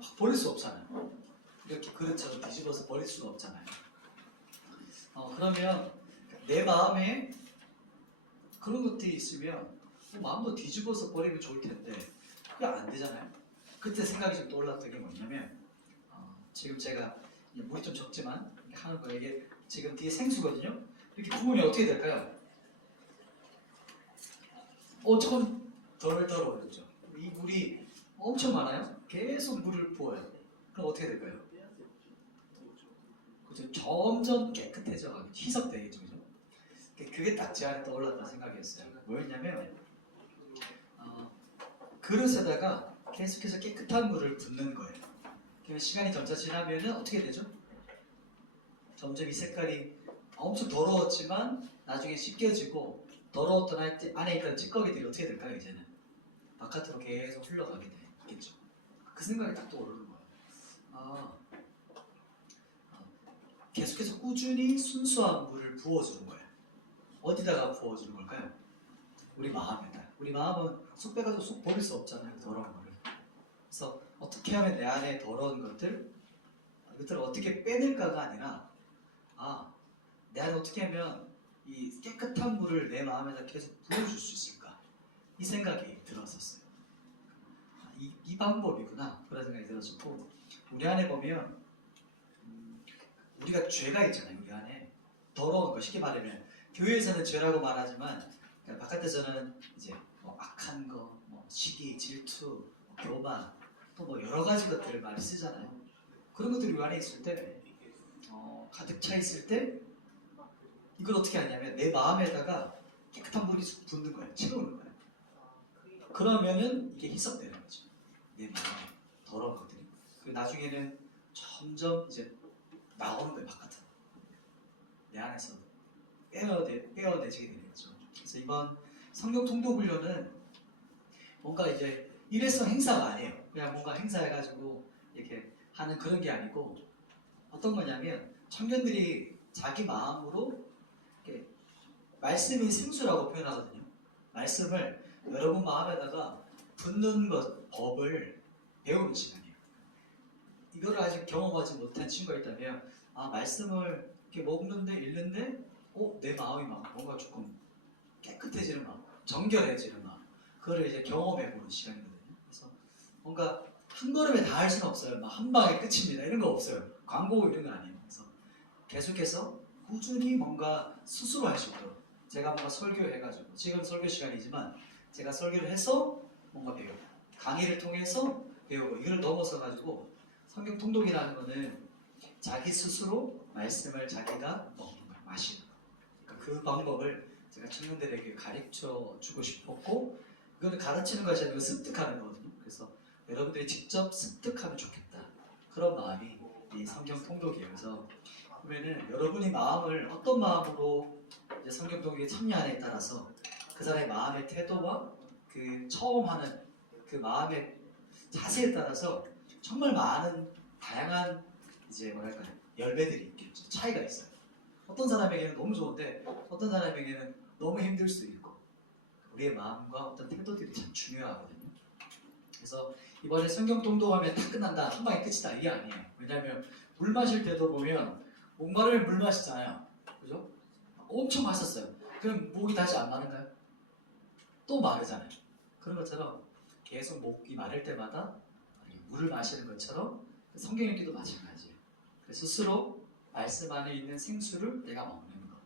막 버릴 수 없잖아요. 이렇게 그릇처럼 뒤집어서 버릴 수가 없잖아요. 그러면 내 마음에 그런 것들이 있으면 마음도 뒤집어서 버리면 좋을 텐데 그게 안 되잖아요. 그때 생각이 좀 떠올랐던 게 뭐냐면 지금 제가 물이 좀 적지만 하는 거예요. 이게 지금 뒤에 생수거든요. 이렇게 구우면 어떻게 될까요? 조금 덜 어렵죠. 이 물이 엄청 많아요. 계속 물을 부어요. 그럼 어떻게 될까요? 그죠? 점점 깨끗해져 희석되겠죠. 그죠? 그게 딱 제 안에 떠올랐던 생각이었어요. 뭐였냐면 그릇에다가 계속해서 깨끗한 물을 붓는 거예요. 시간이 점차 지나면 어떻게 되죠? 점점 이 색깔이 엄청 더러웠지만 나중에 씻겨지고 더러웠던 안에 있던 찌꺼기들이 어떻게 될까요? 이제는 바깥으로 계속 흘러가게 되겠죠. 그 생각이 딱 떠오르는 거예요. 계속해서 꾸준히 순수한 물을 부어주는 거예요. 어디다가 부어주는 걸까요? 우리 마음에다. 우리 마음은 쏙 빼가지고 쏙 버릴 수 없잖아요. 더러운 물을. 그래서 어떻게 하면 내 안에 더러운 것들을 어떻게 빼낼까가 아니라 내 안에 어떻게 하면 이 깨끗한 물을 내 마음에다 계속 부어줄 수 있을까? 이 생각이 들었었어요. 이 방법이구나 그런 생각이 들었었고 우리 안에 보면 우리가 죄가 있잖아요. 우리 안에 더러운 거 쉽게 말하면 교회에서는 죄라고 말하지만 바깥에서는 이제 악한 거, 시기, 질투, 교만 또 여러 가지 것들을 많이 쓰잖아요. 그런 것들이 우리 안에 있을 때 가득 차 있을 때 이걸 어떻게 하냐면 내 마음에다가 깨끗한 물이 붓는 거예요. 채우는 거예요. 그러면은 이게 희석되는 거죠. 내 마음에 더러운 것들이. 나중에는 점점 이제 나오는 거예요. 바깥으로. 내 안에서 빼어내지게 되는 거죠. 그래서 이번 성경 통독 훈련은 뭔가 이제 일회성 행사가 아니에요. 그냥 뭔가 행사해가지고 이렇게 하는 그런 게 아니고 어떤 거냐면 청년들이 자기 마음으로 이렇게 말씀이 생수라고 표현하거든요. 말씀을 여러분 마음에다가 붓는 법을 배우는 시간이에요. 이거를 아직 경험하지 못한 친구가 있다면 말씀을 이렇게 먹는데 읽는데 내 마음이 막 뭔가 조금 깨끗해지는 마음, 정결해지는 마음 그거를 이제 경험해보는 시간이거든요. 그래서 뭔가 한 걸음에 다 할 수는 없어요. 막 한 방에 끝입니다. 이런 거 없어요. 광고 이런 거 아니에요. 그래서 계속해서 꾸준히 뭔가 스스로 할 수 있도록 제가 뭔가 설교해가지고 지금 설교 시간이지만 제가 설교를 해서 뭔가 배우고 강의를 통해서 배우고 이걸 넘어서 가지고 성경 통독이라는 거는 자기 스스로 말씀을 자기가 먹는 거예요. 마시는 거예요. 그러니까 그 방법을 제가 청년들에게 가르쳐 주고 싶었고 이거는 가르치는 것이 아니고 습득하는 거거든요. 그래서 여러분들이 직접 습득하면 좋겠다. 그런 마음이 이 성경 통독이에요. 그래서 보면은 여러분이 마음을 어떤 마음으로 이제 성경 통독에 참여하느냐에 따라서 그 사람의 마음의 태도와 그 처음 하는 그 마음의 자세에 따라서 정말 많은 다양한 이제 열매들이 있겠죠. 차이가 있어요. 어떤 사람에게는 너무 좋은데 어떤 사람에게는 너무 힘들 수도 있고 우리의 마음과 어떤 태도들이 참 중요하거든요. 그래서 이번에 성경 통독하면 다 끝난다, 한 방에 끝이다 이게 아니에요. 왜냐하면 물 마실 때도 보면 목마르면 물 마시잖아요. 그죠? 엄청 마셨어요. 그럼 목이 다시 안 마른가요? 또 마르잖아요. 그런 것처럼 계속 목이 마를 때마다 물을 마시는 것처럼 성경 읽기도 마찬가지예요. 스스로 말씀 안에 있는 생수를 내가 먹는 것.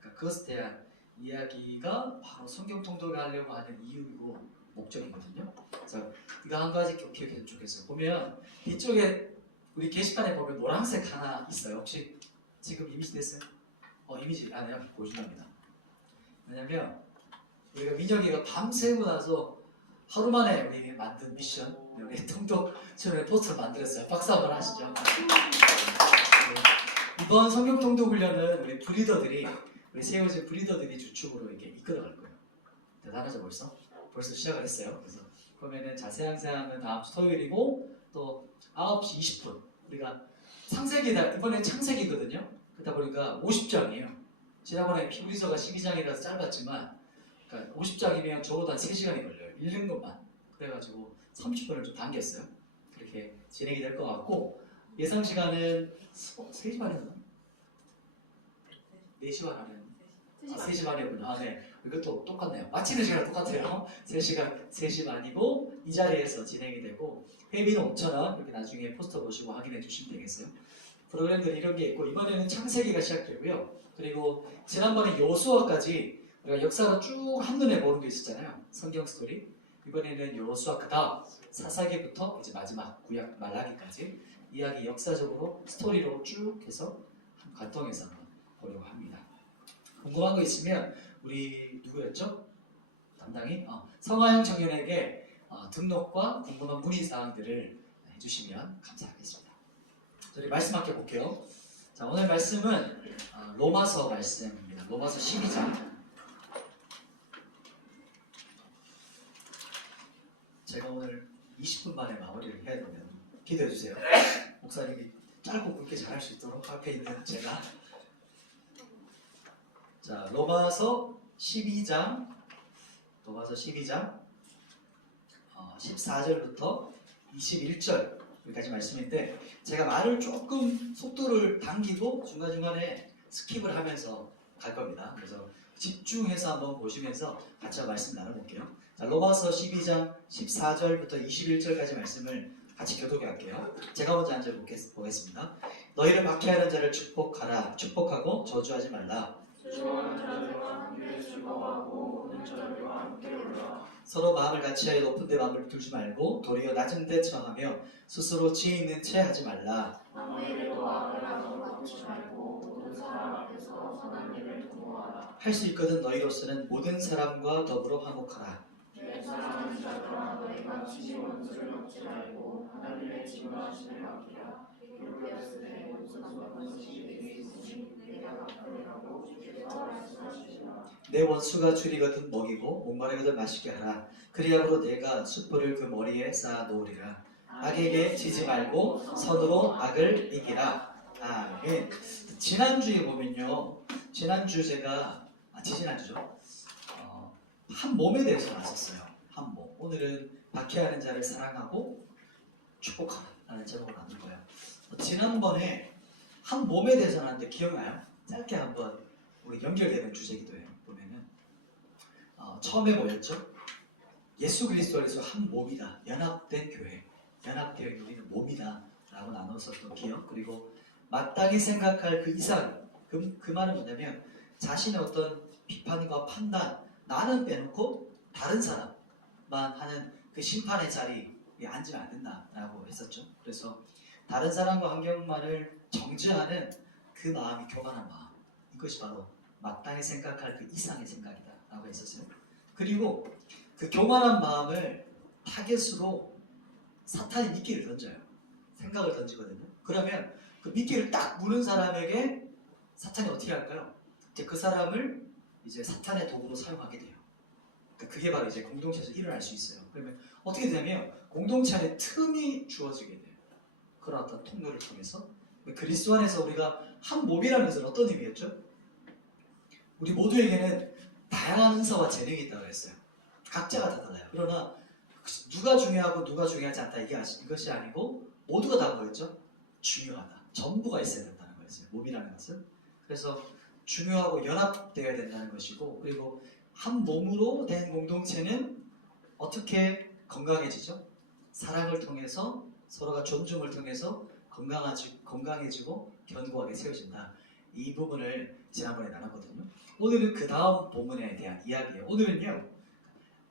그러니까 그것에 대한 이야기가 바로 성경 통독을 하려고 하는 이유이고 목적이거든요. 그래서 이거 한 가지 기억했으면 좋겠어요. 보면 뒤쪽에 우리 게시판에 보면 노란색 하나 있어요. 혹시 지금 이미지 됐어요? 이미지 안에 보여준답니다. 왜냐면 우리가 민혁이가 밤새고 나서 하루 만에 우리 만든 미션 우리 통독 처음에 포스터를 만들었어요. 박수 한번 하시죠. 이번 성경 통독 훈련은 우리 브리더들이 우리 세워진 브리더들이 주축으로 이렇게 이끌어갈 거예요. 대단하죠 벌써? 벌써 시작을 했어요. 그래서 그러면은 자세한 사항은 다음 주 토요일이고 또 9시 20분 우리가 창세기다 이번엔 창세기거든요. 그러다 보니까 50장이에요. 지난번에 히브리서가 12장이라서 짧았지만 그러니까 50장이면 적어도 한 3시간이 걸려요. 읽는 것만. 그래가지고 30분을 좀 당겼어요. 이렇게 진행이 될 것 같고 예상 시간은 3시 반이었나? 4시 반 하면 3시 반이었구나. 네. 이것도 똑같네요. 마치는 시간 똑같아요. 3시 반이고 이 자리에서 진행이 되고 회비는 5,000원 이렇게 나중에 포스터 보시고 확인해 주시면 되겠어요. 프로그램들이 이런 게 있고 이번에는 창세기가 시작되고요. 그리고 지난번에 여호수아까지 우리가 역사로 쭉 한눈에 보는 게 있었잖아요. 성경 스토리. 이번에는 여호수아 그다음 사사기부터 이제 마지막 구약 말라기까지 이야기 역사적으로 스토리로 쭉 해서 한 관통해서 한번 보려고 합니다. 궁금한 거 있으면 우리 누구였죠? 담당이 성화영 청년에게 등록과 궁금한 문의사항들을 해주시면 감사하겠습니다. 저희 말씀 함께 볼게요. 자, 오늘 말씀은 로마서 말씀입니다. 로마서 12장. 제가 오늘 20분 만에 마무리를 해야 되면 기도해 주세요. 목사님이 짧고 굵게 잘할 수 있도록 앞에 있는 제가. 자, 로마서 12장 14절부터 21절 여기까지 말씀인데 제가 말을 조금 속도를 당기고 중간중간에 스킵을 하면서 갈 겁니다. 그래서 집중해서 한번 보시면서 같이 말씀 나눠볼게요. 자, 로마서 12장 14절부터 21절까지 말씀을 같이 교독해 할게요. 제가 먼저 앉아 보겠습니다. 너희를 박해하는 자를 축복하라. 축복하고 저주하지 말라. 서로 마음을 같이하여 높은 데 마음을 두지 말고 도리어 낮은 데 처하며 스스로 지혜 있는 채 하지 말라. 할 수 있거든 너희로서는 모든 사람과 더불어 화목하라. 내 원수가 줄이거든 먹이고 목마르거든 마시게 하라. 그리함으로 내가 숯불을 그 머리에 쌓아 놓으리라. 악에게 지지 말고 선으로 악을 이기라. 아멘. 지난주에 보면요, 지난주 제가 지지난주죠. 한 몸에 대해서 나눴어요. 한 몸. 오늘은 박해하는 자를 사랑하고 축복하라는 제목을 나눌 거예요. 지난번에 한 몸에 대해서 나눴는데 기억나요? 짧게 한번 우리 연결되는 주제기도 해요. 보면은 처음에 뭐였죠? 예수 그리스도 안에서 한 몸이다. 연합된 교회. 연합되어 있는 우리는 몸이다. 라고 나눴었던 기억. 그리고 마땅히 생각할 그 이상. 그 말은 뭐냐면 자신의 어떤 비판과 판단 나는 빼놓고 다른 사람만 하는 그 심판의 자리에 앉으면 안 된다라고 했었죠. 그래서 다른 사람과 환경만을 정죄하는 그 마음이 교만한 마음. 이것이 바로 마땅히 생각할 그 이상의 생각이다 라고 했었어요. 그리고 그 교만한 마음을 타겟으로 사탄이 미끼를 던져요. 생각을 던지거든요. 그러면 그 미끼를 딱 무는 사람에게 사탄이 어떻게 할까요? 이제 그 사람을 이제 사탄의 도구로 사용하게 돼요. 그러니까 그게 바로 이제 공동체에서 일어날 수 있어요. 그러면 어떻게 되냐면 공동체 안에 틈이 주어지게 돼요. 그런 어떤 통로를 통해서. 그리스도 안에서 우리가 한 몸이라는 것은 어떤 의미였죠? 우리 모두에게는 다양한 은사와 재능이 있다고 했어요. 각자가 다 달라요. 그러나 누가 중요하고 누가 중요하지 않다 이것이 아니고 모두가 다 뭐였죠? 중요하다. 전부가 있어야 된다는 거였어요. 몸이라는 것은. 그래서 중요하고 연합되어야 된다는 것이고 그리고 한 몸으로 된 공동체는 어떻게 건강해지죠? 사랑을 통해서 서로가 존중을 통해서 건강해지고 견고하게 세워진다. 이 부분을 지난번에 나눴거든요. 오늘은 그 다음 본문에 대한 이야기예요. 오늘은요.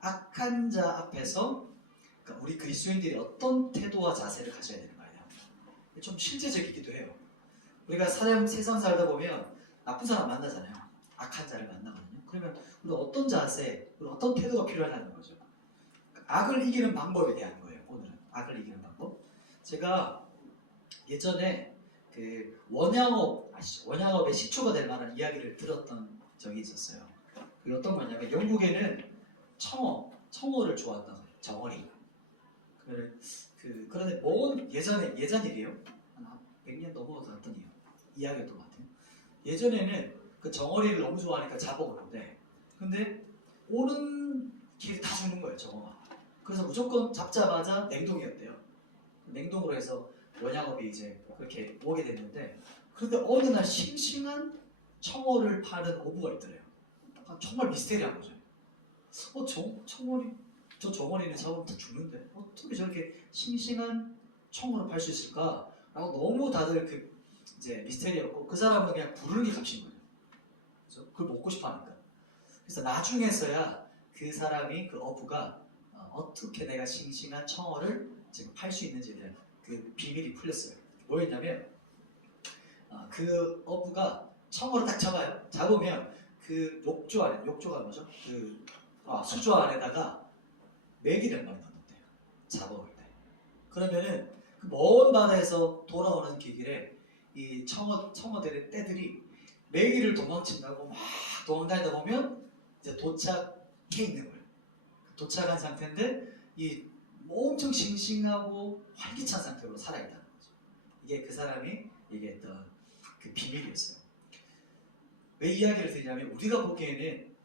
악한 자 앞에서 그러니까 우리 그리스도인들이 어떤 태도와 자세를 가져야 되는 거예요. 좀 실제적이기도 해요. 우리가 세상 살다 보면 나쁜 사람 만나잖아요. 악한 자를 만나거든요. 그러면 우리 어떤 자세, 우리 어떤 태도가 필요하다는 거죠. 악을 이기는 방법에 대한 거예요. 오늘은 악을 이기는 방법. 제가 예전에 그 원양업 아시죠? 원양업의 시초가 될 만한 이야기를 들었던 적이 있었어요. 그게 어떤 거냐면 영국에는 청어를 좋아한다고 해요. 정어리. 그런데 예전 일이에요. 한 100년 넘어갔던 이야기였던 것 같아요. 예전에는 그 정어리를 너무 좋아하니까 잡아오는데 근데 오는 길에 다 죽는 거예요. 정어가. 그래서 무조건 잡자마자 냉동이었대요. 냉동으로 해서 원양업이 이제 그렇게 오게 됐는데 그런데 어느 날 싱싱한 청어를 파는 어부가 있더래요. 정말 미스테리한 거죠. 저 정어리는 잡으면 다 죽는데 어떻게 저렇게 싱싱한 청어를 팔 수 있을까? 라고 너무 다들 그 이제 미스테리였고 그 사람은 그냥 부르는 게 값인 거예요. 그래서 그걸 먹고 싶어 하니까. 그래서 나중에서야 그 사람이 그 어부가 어떻게 내가 싱싱한 청어를 지금 팔 수 있는지에 대한 그 비밀이 풀렸어요. 뭐였냐면 그 어부가 청어를 딱 잡아요. 잡으면 그 욕조가 뭐죠? 수조 안에다가 메기를 많이 넣는데요. 잡아올 때. 그러면은 그 먼 바다에서 돌아오는 길에 이 청어들의 떼들이 메기를 도망친다고 막 도망다니다 보면 이제 도착해 있는 거예요. 도착한 상태인데 이 엄청 싱싱하고 활기찬 상태로 살아있다는 거죠. 이게 그 사람이 얘기했던 그 비밀이었어요. 왜 이야기를 드리냐면 우리가 보기에는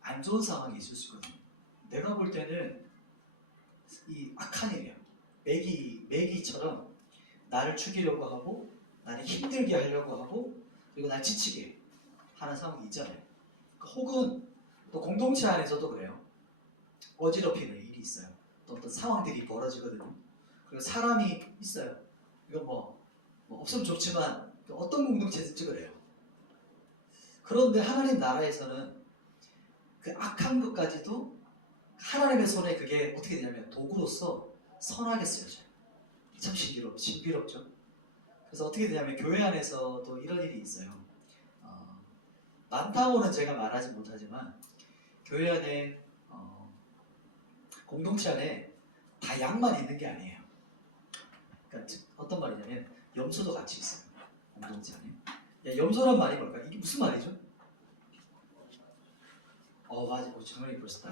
안 좋은 상황이 있을 수 있거든요. 내가 볼 때는 이 악한 일이야. 매기처럼 나를 죽이려고 하고 나를 힘들게 하려고 하고 그리고 날 지치게 하는 상황이 있잖아요. 혹은 또 공동체 안에서도 그래요. 어지럽히는 일이 있어요. 또 어떤 상황들이 벌어지거든요. 그리고 사람이 있어요. 이거 뭐 없으면 좋지만 어떤 공동체든지 그래요. 그런데 하나님 나라에서는 그 악한 것까지도 하나님의 손에 그게 어떻게 되냐면 도구로서 선하게 쓰여져요. 참 신비롭죠. 그래서 어떻게 되냐면 교회 안에서도 이런 일이 있어요. 많다고는 제가 말하지 못하지만 교회 안에 공동체 안에 다 양만 있는 게 아니에요. 그러니까 어떤 말이냐면 염소도 같이 있어요. 공동체 안에. 염소란 말이 뭘까? 이게 무슨 말이죠? 맞아. 정말 벌써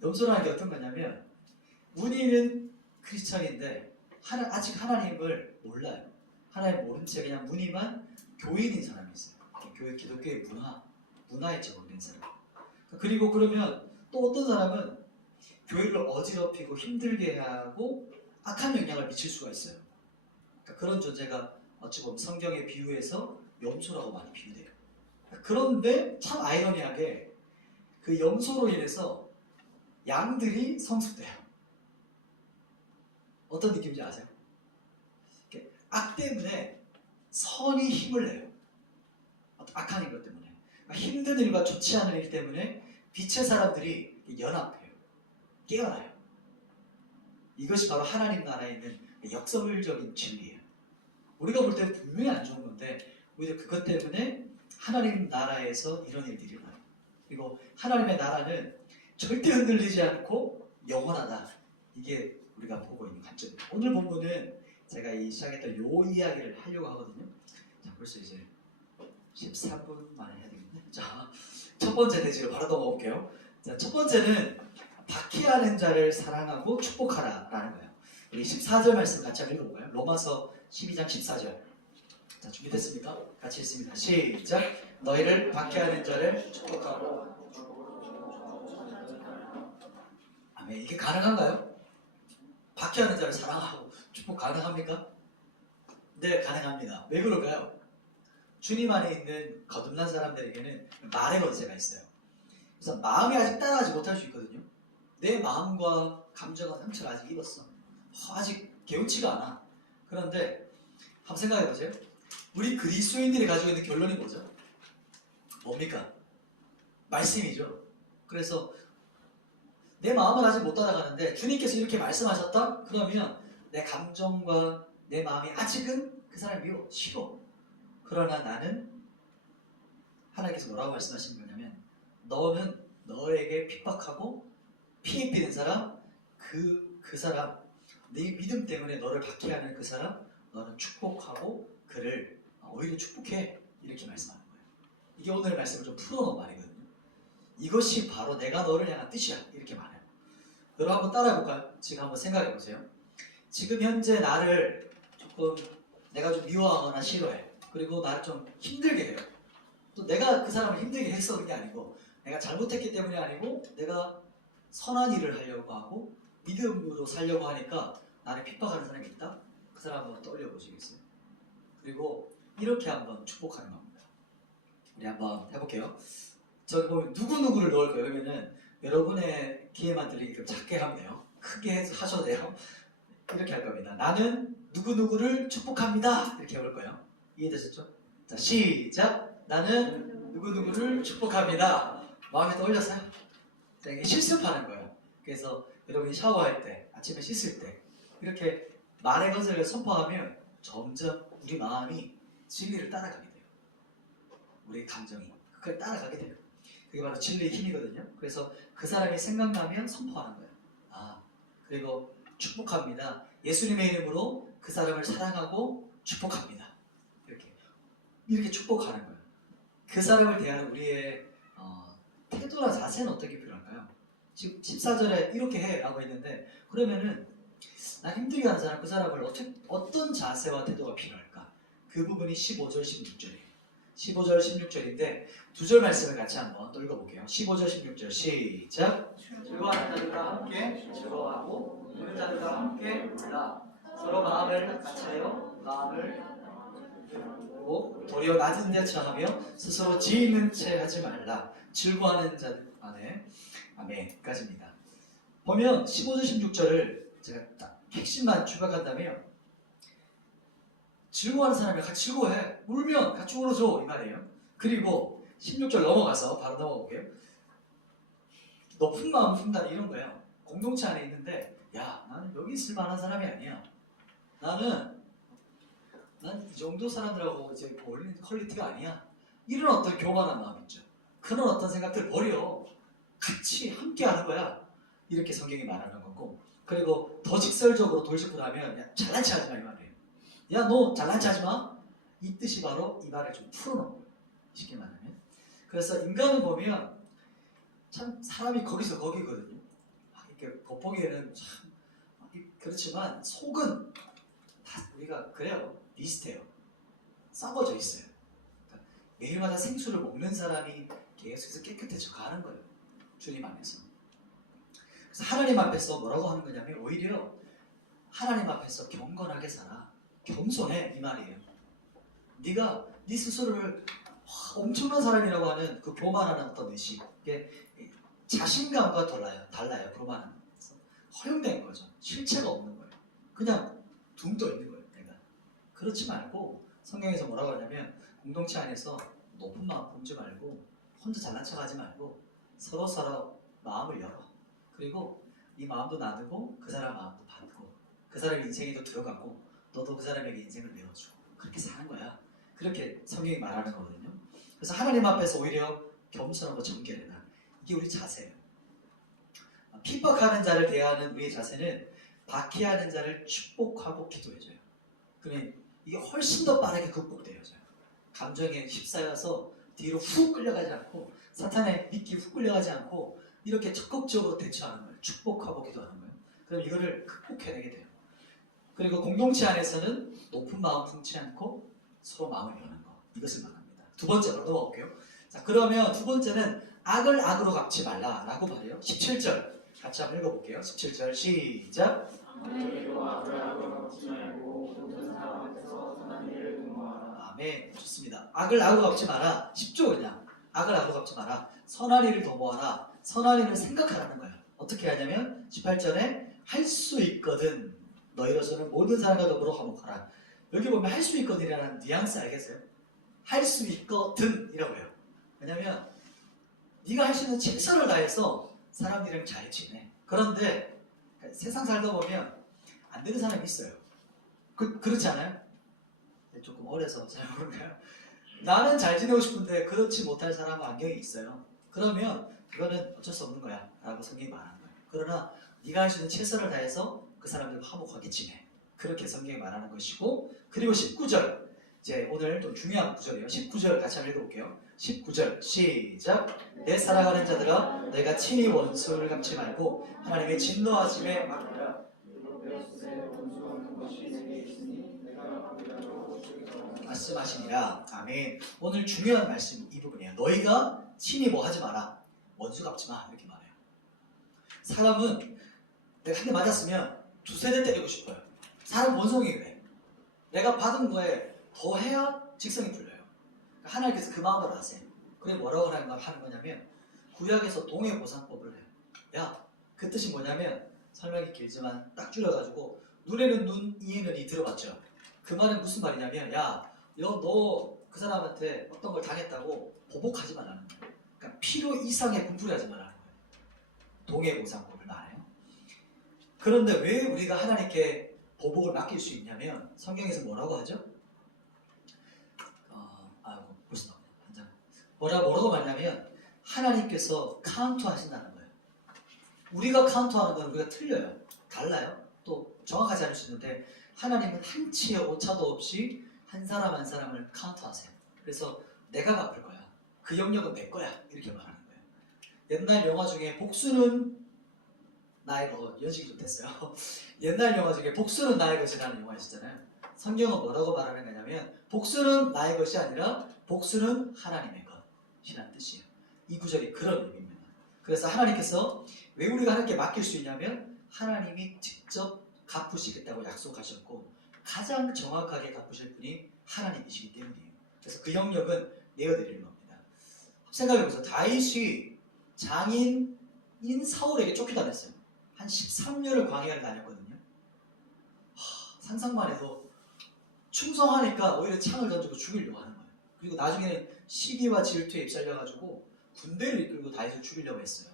염소라는 게 어떤 거냐면 문의는 크리스천인데 아직 하나님을 몰라요. 하나님 모른 채 그냥 무늬만 교인인 사람이 있어요. 기독교의 문화에 적응된 사람. 그리고 그러면 또 어떤 사람은 교회를 어지럽히고 힘들게 하고 악한 영향을 미칠 수가 있어요. 그러니까 그런 존재가 어찌 보면 성경의 비유에서 염소라고 많이 비유돼요. 그런데 참 아이러니하게 그 염소로 인해서 양들이 성숙돼요. 어떤 느낌인지 아세요? 악 때문에 선이 힘을 내요. 악한 것 때문에. 힘든 일과 좋지 않은 일 때문에 빛의 사람들이 연합해요. 깨어나요. 이것이 바로 하나님 나라에 있는 역설적인 진리예요. 우리가 볼 때 분명히 안 좋은 건데 오히려 그것 때문에 하나님 나라에서 이런 일들이 일어나요. 그리고 하나님의 나라는 절대 흔들리지 않고 영원하다. 이게 우리가 보고 있는 관점입니다. 오늘 본문은 제가 시작했던 요 이야기를 하려고 하거든요. 자, 벌써 이제 13분 만에 해야 되겠네. 자, 첫 번째 대지로 바로 넘어올게요. 자, 첫 번째는 박해하는 자를 사랑하고 축복하라라는 거예요. 우리 14절 말씀 같이 한번 읽어볼까요? 로마서 12장 14절. 자, 준비됐습니까? 같이 읽습니다. 시작. 너희를 박해하는 자를 축복하고. 아멘. 이게 가능한가요? 박해하는 자를 사랑하고 축복 가능합니까? 네, 가능합니다. 왜 그럴까요? 주님 안에 있는 거듭난 사람들에게는 말의 권세가 있어요. 그래서 마음이 아직 따라가지 못할 수 있거든요. 내 마음과 감정과 상처를 아직 입었어. 아직 개운치가 않아. 그런데 한번 생각해 보세요. 우리 그리스도인들이 가지고 있는 결론이 뭐죠? 뭡니까? 말씀이죠. 그래서 내 마음은 아직 못 따라가는데 주님께서 이렇게 말씀하셨다? 그러면 내 감정과 내 마음이 아직은 그 사람 미워, 싫어. 그러나 나는 하나님께서 뭐라고 말씀하신 거냐면 너는 너에게 핍박하고 피해 입히는 사람 그 사람 네 믿음 때문에 너를 박해하는 그 사람 너는 축복하고 그를 오히려 축복해 이렇게 말씀하는 거예요. 이게 오늘 말씀을 좀 풀어놓은 말이거든요. 이것이 바로 내가 너를 향한 뜻이야 이렇게 말해요. 여러분 한번 따라해볼까요? 지금 한번 생각해보세요. 지금 현재 나를 조금 내가 좀 미워하거나 싫어해. 그리고 나를 좀 힘들게 해요. 또 내가 그 사람을 힘들게 해서 그게 아니고 내가 잘못했기 때문이 아니고 내가 선한 일을 하려고 하고 믿음으로 살려고 하니까 나를 핍박하는 사람이 있다? 사람 한번 떠올려 보시겠어요? 그리고 이렇게 한번 축복하는 겁니다. 우리 한번 해볼게요. 저기 보면 누구누구를 넣을 거예요. 그러면은 여러분의 귀에만 들리게끔 작게 하면 돼요. 크게 하셔도 돼요. 이렇게 할 겁니다. 나는 누구누구를 축복합니다. 이렇게 해볼 거예요. 이해되셨죠? 자, 시작! 나는 누구누구를 축복합니다. 마음에 떠올렸어요? 자, 이게 실습하는 거예요. 그래서 여러분이 샤워할 때, 아침에 씻을 때 이렇게 말의 것을 선포하면 점점 우리 마음이 진리를 따라가게 돼요. 우리 감정이 그걸 따라가게 돼요. 그게 바로 진리의 힘이거든요. 그래서 그 사람이 생각나면 선포하는 거예요. 아, 그리고 축복합니다. 예수님의 이름으로 그 사람을 사랑하고 축복합니다. 이렇게 축복하는 거예요. 그 사람을 대하는 우리의 태도나 자세는 어떻게 필요할까요? 지금 14절에 이렇게 해 라고 했는데 그러면은 나 힘들게 하는 사람, 그 사람을 어떤 자세와 태도가 필요할까? 그 부분이 15절, 16절이에요. 15절, 16절인데 두 절 말씀을 같이 한번 또 읽어볼게요. 15절, 16절 시작! 즐거워하는 자들과 함께 즐거워하고 우는 자들과 함께 울라. 서로 마음을 같이하여 마음을 도리어 낮은 데 처하며 스스로 지혜 있는 채 하지 말라. 즐거워하는 자 안에 아멘까지입니다. 보면 15절 16절을 제가 딱 핵심만 추가한다면 즐거워하는 사람이 같이 즐거워해. 울면 같이 울어줘 이 말이에요. 그리고 16절 넘어가서 바로 넘어볼게요. 높은 마음 품다 이런 거예요. 공동체 안에 있는데 야 나는 여기 있을 만한 사람이 아니야. 난 이 정도 사람들하고 이제 어울리는 퀄리티가 아니야. 이런 어떤 교만한 마음 있죠. 그런 어떤 생각들 버려. 같이 함께 하는 거야. 이렇게 성경이 말하는 거고. 그리고 더 직설적으로 돌직구를 하면 야, 잘난 체 하지 마 이 말이에요. 야 너 잘난 체 하지 마. 이 뜻이 바로 이 말을 좀 풀어놓은 거예요. 쉽게 말하면. 그래서 인간을 보면 참 사람이 거기서 거기거든요. 이렇게 겉보기에는 참 그렇지만 속은 다 우리가 그래요. 비슷해요. 썩어져 있어요. 그러니까 매일마다 생수를 먹는 사람이 계속해서 깨끗해져 가는 거예요. 주님 안에서. 그래서 하나님 앞에서 뭐라고 하는 거냐면 오히려 하나님 앞에서 경건하게 살아. 겸손해 이 말이에요. 네가 네 스스로를 엄청난 사람이라고 하는 그 교만하는 어떤 의식, 이게 자신감과 달라요. 교만은 허용된 거죠. 실체가 없는 거예요. 그냥 둥 떠 있는 거예요. 내가 그렇지 말고 성경에서 뭐라고 하냐면 공동체 안에서 높은 마음 품지 말고 혼자 잘난 척하지 말고 서로 마음을 열어. 그리고 네 마음도 나누고 그 사람 마음도 받고 그 사람의 인생에도 들어가고 너도 그 사람에게 인생을 내어주고 그렇게 사는 거야. 그렇게 성경이 말하는 거거든요. 그래서 하나님 앞에서 오히려 겸손하고 정결해라. 이게 우리 자세예요. 핍박하는 자를 대하는 우리의 자세는 박해하는 자를 축복하고 기도해줘요. 그러면 이게 훨씬 더 빠르게 극복되어져요. 감정에 휩싸여서 뒤로 훅 끌려가지 않고 사탄의 미끼 훅 끌려가지 않고 이렇게 적극적으로 대처하는 거예요. 축복하고 기도하는 거예요. 그럼 이거를 극복해내게 돼요. 그리고 공동체 안에서는 높은 마음 품지 않고 서로 마음을 여는 거. 이것을 말합니다. 두 번째로 넘어갈게요. 자, 그러면 두 번째는 악을 악으로 갚지 말라라고 말해요. 17절 같이 한번 읽어볼게요. 17절 시작. 아멘. 좋습니다. 악을 악으로 갚지 마라. 쉽죠 그냥. 악을 악으로 갚지 마라. 선한 일을 도모하라. 선한 일을 생각하라는 거예요. 어떻게 하냐면 18절에 할 수 있거든. 너희로서는 모든 사람과 더불어 화목하라. 여기 보면 할 수 있거든이라는 뉘앙스 알겠어요? 할 수 있거든 이라고 해요. 왜냐면 네가 할 수 있는 최선을 다해서 사람들이랑 잘 지내. 그런데 세상 살다 보면 안 되는 사람이 있어요. 그렇지 않아요? 조금 어려서 잘 모르나요? 나는 잘 지내고 싶은데 그렇지 못할 사람과 안경이 있어요. 그러면 그거는 어쩔 수 없는 거야 라고 성경이 말하는 거예요. 그러나 네가 할 수 있는 최선을 다해서 그 사람들과 화목하게 지내. 그렇게 성경이 말하는 것이고, 그리고 19절 이제 오늘 또 중요한 구절이에요. 19절 같이 한번 읽어볼게요. 19절 시작. 내 사랑하는 자들아 너희가 친히 원수를 갚지 말고 하나님의 진노하심에 맡기라. 말씀하시니라. 아멘. 오늘 중요한 말씀 이 부분이에요. 너희가 친히 뭐 하지 마라. 원수 갚지 마. 이렇게 말해요. 사람은 내가 한 대 맞았으면 두세 대 때리고 싶어요. 사람 원성이 그래. 내가 받은 거에 더해야 직성이 풀려요. 그러니까 하나님께서 그 마음을 아세요. 그래 뭐라고 하는 거냐면 구약에서 동해보상법을 해요. 야, 그 뜻이 뭐냐면 설명이 길지만 딱 줄여가지고 눈에는 눈, 이에는 이 들어봤죠. 그 말은 무슨 말이냐면 야, 너 그 사람한테 어떤 걸 당했다고 보복하지 말라는 거예요. 그러니까 필요 이상의 분풀이하지 말라는 거예요. 동해보상법을 말해요. 그런데 왜 우리가 하나님께 보복을 맡길 수 있냐면 성경에서 뭐라고 하죠? 벌써 나오네. 한 장. 뭐라고 말하냐면 하나님께서 카운트 하신다는 거예요. 우리가 카운트하는 건 우리가 틀려요. 달라요. 또 정확하지 않을 수 있는데 하나님은 한치의 오차도 없이 한 사람 한 사람을 카운트하세요. 그래서 내가 갚을 거야. 그 영역은 내 거야. 이렇게 말하는 거예요. 옛날 영화 중에 복수는 나의 것, 연식이 좀 됐어요. 옛날 영화 중에 복수는 나의 것이라는 영화 있었잖아요. 성경은 뭐라고 말하는 거냐면 복수는 나의 것이 아니라 복수는 하나님의 것이라는 뜻이에요. 이 구절이 그런 의미입니다. 그래서 하나님께서 왜 우리가 하나님께 맡길 수 있냐면 하나님이 직접 갚으시겠다고 약속하셨고 가장 정확하게 갚으실 분이 하나님이시기 때문이에요. 그래서 그 영역은 내어드리는 겁니다. 생각해보세요. 다윗이 장인인 사울에게 쫓겨다녔어요. 한 13년을 광야를 다녔거든요. 상상만 해도 충성하니까 오히려 창을 던지고 죽이려고 하는 거예요. 그리고 나중에는 시기와 질투에 휩쓸려가지고 군대를 이끌고 다윗을 죽이려고 했어요.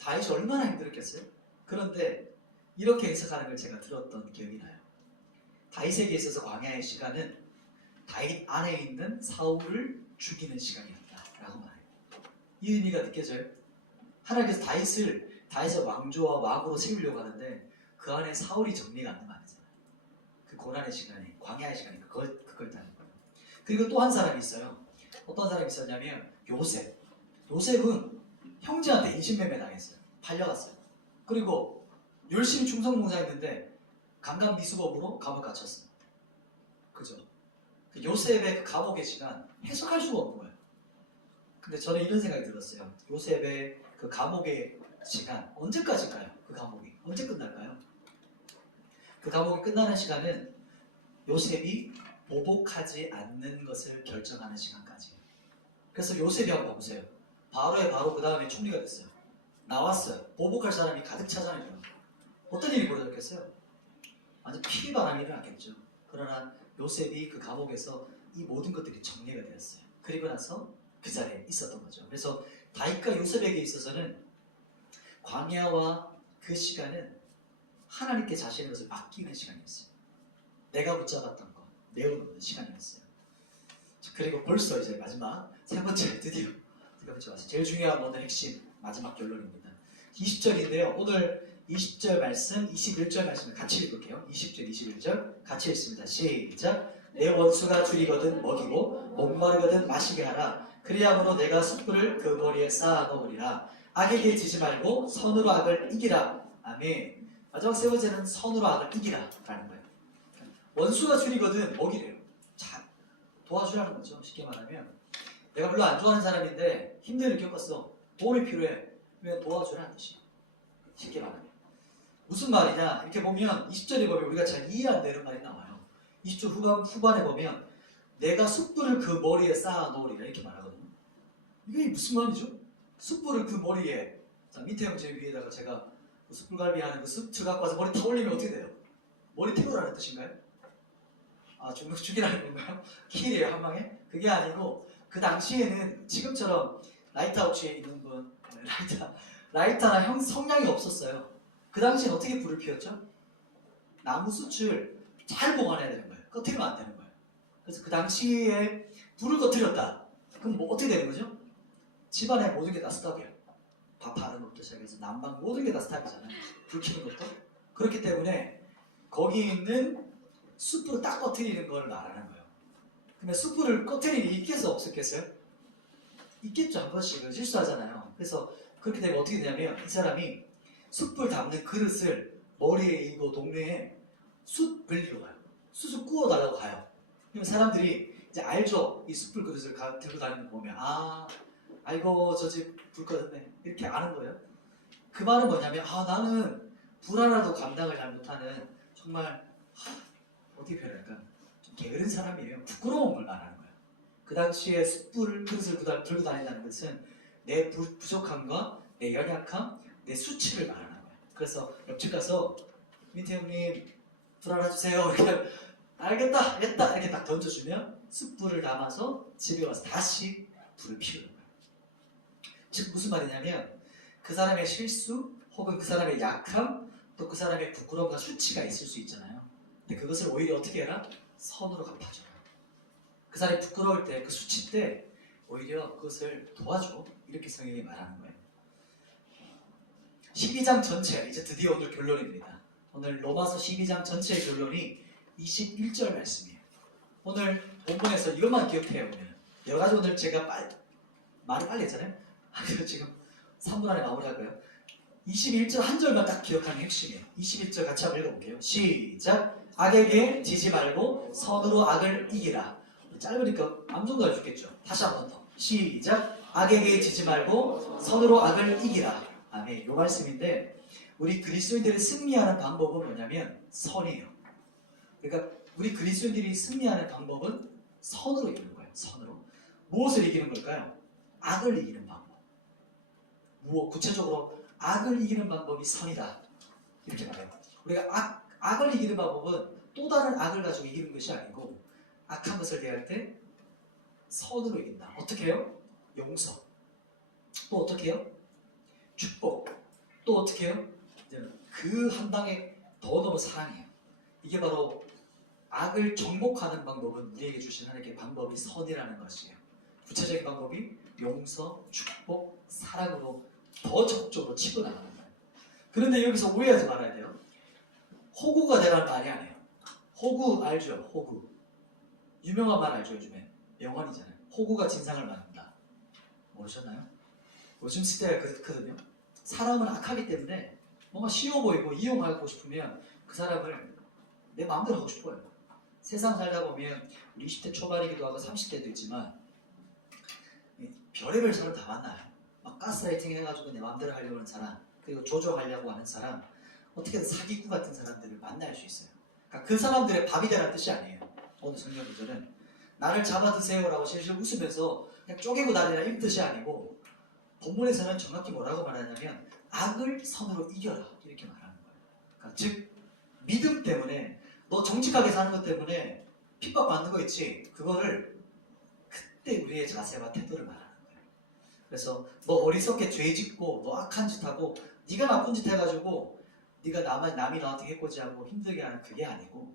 다윗이 얼마나 힘들었겠어요? 그런데 이렇게 해석하는 걸 제가 들었던 기억이 나요. 다윗에게 있어서 광야의 시간은 다윗 안에 있는 사울을 죽이는 시간이었다라고 말해요. 이 의미가 느껴져요? 하나님께서 다윗의 왕조와 왕으로 세우려고 하는데 그 안에 사울이 정리가 안 되면 안 되잖아요. 그 고난의 시간이, 광야의 시간이 그걸 따는 거예요. 그리고 또 한 사람이 있어요. 어떤 사람이 있었냐면 요셉. 요셉은 형제한테 인신매매 당했어요. 팔려갔어요. 그리고 열심히 충성봉사했는데 강간미수범으로 감옥 갇혔어요. 그죠? 그 요셉의 그 감옥의 시간 해석할 수가 없는 거예요. 근데 저는 이런 생각이 들었어요. 요셉의 그 감옥의 시간 언제까지일까요? 그 감옥이 언제 끝날까요? 그 감옥이 끝나는 시간은 요셉이 보복하지 않는 것을 결정하는 시간까지예요. 그래서 요셉이 한번 보세요. 바로의 바로 그 다음에 총리가 됐어요. 나왔어요. 보복할 사람이 가득 차잖아요. 어떤 일이 벌어졌겠어요? 완전 피바람이 일어났겠죠. 그러나 요셉이 그 감옥에서 이 모든 것들이 정리가 되었어요. 그리고 나서 그 자리에 있었던 거죠. 그래서 다윗과 요셉에게 있어서는 광야와 그 시간은 하나님께 자신의 것을 맡기는 시간이었어요. 내가 붙잡았던 것, 내어놓는 시간이었어요. 그리고 벌써 이제 마지막 세 번째 드디어 제일 중요한 오늘 핵심 마지막 결론입니다. 20절인데요. 오늘 20절 말씀, 21절 말씀을 같이 읽을게요. 20절, 21절 같이 읽습니다. 시작. 내 원수가 줄이거든 먹이고 목마르거든 마시게 하라. 그리함으로 내가 숯불을 그 머리에 쌓아 놓으리라. 악에게 지지 말고 선으로 악을 이기라. 아멘. 마지막 세 번째는 선으로 악을 이기라 라는 거예요. 원수가 줄이거든 먹이래요. 자, 도와주라는 거죠. 쉽게 말하면 내가 별로 안 좋아하는 사람인데 힘든 일을 겪었어. 도움이 필요해. 그러면 도와주라는 뜻이에요. 쉽게 말하면 무슨 말이냐, 이렇게 보면 20절에 보면 우리가 잘 이해 안 되는 말이 나와요. 20절 후반에 보면 내가 숯불을 그 머리에 쌓아 놓으리라 이렇게 말하거든요. 이게 무슨 말이죠? 숯불을 그 머리에, 자, 밑에 형제 위에다가 제가 그 숯불갈비 하는 그 숯을 갖고 와서 머리 타올리면 어떻게 돼요? 머리 태우라는 뜻인가요? 아, 죽이라는 건가요? 킬이에요, 한 방에? 그게 아니고 그 당시에는 지금처럼 라이터 업체에 있는 분, 라이터나 성냥이 없었어요. 그 당시엔 어떻게 불을 피웠죠? 나무 숯을 잘 보관해야 되는 거예요. 꺼트리면 안 되는 거예요. 그래서 그 당시에 불을 꺼트렸다. 그럼 뭐 어떻게 되는 거죠? 집안의 모든 게 다 스탑이에요. 밥 바르는 것부터 시작해서 난방 모든 게 다 스탑이잖아요. 불 켜는 것도. 그렇기 때문에 거기 있는 숯불을 딱 꺼트리는 걸 말하는 거예요. 그러면 숯불을 꺼트릴 일이 있겠어 없었겠어요? 있겠죠. 한 번씩은 실수하잖아요. 그래서 그렇게 되면 어떻게 되냐면 이 사람이 숯불 담는 그릇을 머리에 이고 동네에 숯 불리러 가요. 숯을 구워달라고 가요. 그러면 사람들이 이제 알죠. 이 숯불 그릇을 들고 다니는 거 보면 아이고 저 집 불 꺼졌네 이렇게 아는 거예요. 그 말은 뭐냐면 나는 불 하나도 감당을 잘 못하는 정말 어떻게 표현할까? 좀 게으른 사람이에요. 부끄러운 걸 말하는 거예요. 그 당시에 숯불을 그릇을 들고 다닌다는 것은 내 부족함과 내 연약함, 내 수치를 말하는 거예요. 그래서 옆집 가서 민태 형님 불 하나 주세요. 이렇게 알겠다 이렇게 딱 던져주면 숯불을 담아서 집에 와서 다시 불을 피우는 거예요. 즉 무슨 말이냐면 그 사람의 실수 혹은 그 사람의 약함 또 그 사람의 부끄러움과 수치가 있을 수 있잖아요. 근데 그것을 오히려 어떻게 해라? 선으로 갚아줘요. 그 사람이 부끄러울 때, 그 수치 때 오히려 그것을 도와줘. 이렇게 성경이 말하는 거예요. 12장 전체, 이제 드디어 오늘 결론입니다. 오늘 로마서 12장 전체의 결론이 21절 말씀이에요. 오늘 본문에서 이것만 기억해요. 여러가지 오늘 제가 말이 빨리 했잖아요. 지금 3분 안에 마무리할까요? 21절 한 절만 딱 기억하는 핵심이에요. 21절 같이 한번 읽어볼게요. 시작! 악에게 지지 말고 선으로 악을 이기라. 짧으니까 암송도 해주겠죠. 다시 한 번 더. 시작! 악에게 지지 말고 선으로 악을 이기라. 아멘. 이 말씀인데 우리 그리스도인들이 승리하는 방법은 뭐냐면 선이에요. 그러니까 우리 그리스도인들이 승리하는 방법은 선으로 이기는 거예요. 선으로. 무엇을 이기는 걸까요? 악을 이기는 방법. 구체적으로 악을 이기는 방법이 선이다. 이렇게 말해요. 우리가 악을 이기는 방법은 또 다른 악을 가지고 이기는 것이 아니고 악한 것을 대할 때 선으로 이긴다. 어떻게 해요? 용서. 또 어떻게 해요? 축복. 또 어떻게 해요? 그 한 방에 더 너무 사랑해요. 이게 바로 악을 정복하는 방법은 우리에게 주신 하나님의 방법이 선이라는 것이에요. 구체적인 방법이 용서, 축복, 사랑으로 더 적극적으로 치고 나가는 거예요. 그런데 여기서 오해하지 말아야 돼요. 호구가 되라는 말이 아니에요. 호구 알죠? 호구. 유명한 말 알죠? 요즘에 명언이잖아요. 호구가 진상을 만든다. 모르셨나요? 요즘 시대가 그렇거든요. 사람은 악하기 때문에 뭔가 쉬워 보이고 이용하고 싶으면 그 사람을 내 마음대로 하고 싶어요. 세상 살다 보면 우리 20대 초반이기도 하고 30대도 있지만 별의별 사람 다 만나요. 막 가스라이팅 해가지고 내 마음대로 하려고 하는 사람, 그리고 조종하려고 하는 사람, 어떻게든 사기꾼 같은 사람들을 만날 수 있어요. 그러니까 그 사람들의 밥이 되라는 뜻이 아니에요. 오늘 성경 구절은 나를 잡아 드세요라고 실실 웃으면서 그냥 쪼개고 다니라 이런 뜻이 아니고 본문에서는 정확히 뭐라고 말하냐면 악을 선으로 이겨라 이렇게 말하는 거예요. 그러니까 즉 믿음 때문에 너 정직하게 사는 것 때문에 핍박받는 거 있지, 그거를 그때 우리의 자세와 태도를 말하는 거예요. 그래서 너 어리석게 죄 짓고 너 악한 짓 하고 네가 나쁜 짓 해가지고 네가 남이 나한테 해코지하고 힘들게 하는 그게 아니고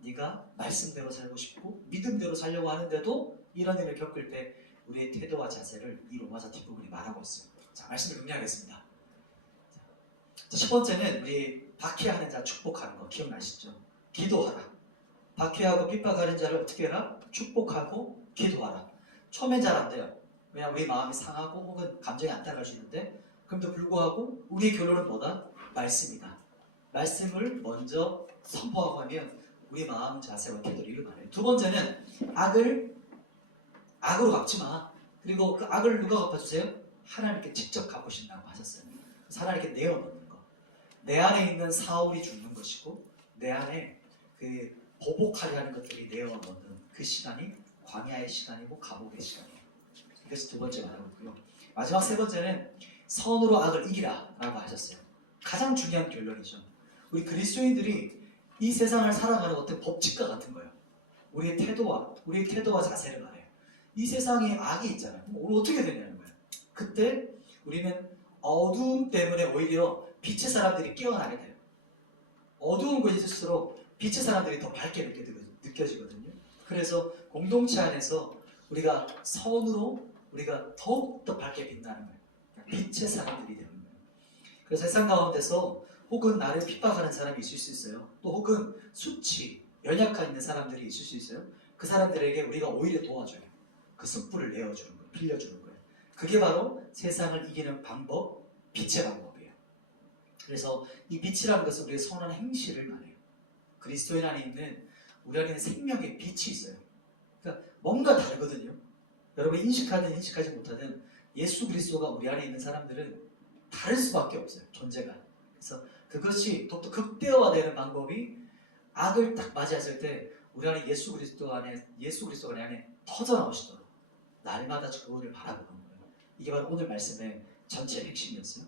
네가 말씀대로 살고 싶고 믿음대로 살려고 하는데도 이런 일을 겪을 때 우리의 태도와 자세를 이 로마서 뒷부분이 말하고 있어요. 자, 말씀을 정리하겠습니다. 자, 첫 번째는 우리 박해하는 자 축복하는 거 기억나시죠? 기도하라. 박해하고 핍박하는 자를 어떻게 해라? 축복하고 기도하라. 처음엔 잘 안 돼요. 왜냐하면 우리 마음이 상하고 혹은 감정이 안 따라갈 수 있는데, 그럼에도 불구하고 우리의 결론은 뭐다? 말씀이다. 말씀을 먼저 선포하고 하면 우리 마음 자세와 태도를 이걸 말해요. 두 번째는 악으로 갚지 마. 그리고 그 악을 누가 갚아주세요? 하나님께 직접 갚으신다고 하셨어요. 하나님께 내어놓는 거. 내 안에 있는 사울이 죽는 것이고 내 안에 그 보복하려 하는 것들이 내어놓는 그 시간이 광야의 시간이고 감옥의 시간이에요. 이것이 두 번째 말하고 있고요. 마지막 세 번째는 선으로 악을 이기라 라고 하셨어요. 가장 중요한 결론이죠. 우리 그리스도인들이 이 세상을 살아가는 어떤 법칙과 같은 거예요. 우리의 태도와 자세를 말해요. 이 세상에 악이 있잖아요. 오늘 어떻게 되냐는 거예요. 그때 우리는 어두움 때문에 오히려 빛의 사람들이 깨어나게 돼요. 어두운 곳일수록 빛의 사람들이 더 밝게 느껴지거든요. 그래서 공동체 안에서 우리가 선으로 우리가 더욱더 밝게 빛나는 거예요. 빛의 사람들이 되는 거예요. 그래서 세상 가운데서 혹은 나를 핍박하는 사람이 있을 수 있어요. 또 혹은 수치, 연약한 있는 사람들이 있을 수 있어요. 그 사람들에게 우리가 오히려 도와줘요. 그 숯불을 내어주는 거예요. 빌려주는 거예요. 그게 바로 세상을 이기는 방법, 빛의 방법이에요. 그래서 이 빛이라는 것은 우리의 선한 행실을 말해요. 그리스도인 안에 있는 우리 안에 있는 생명의 빛이 있어요. 그러니까 뭔가 다르거든요. 여러분이 인식하든 인식하지 못하든 예수 그리스도가 우리 안에 있는 사람들은 다를 수밖에 없어요. 존재가. 그래서 그것이 또 극대화되는 방법이 악을 딱 맞이했을 때 우리 안에 예수 그리스도 안에 터져 나오시도록 날마다 그분을 바라보는 거예요. 이게 바로 오늘 말씀의 전체 핵심이었어요.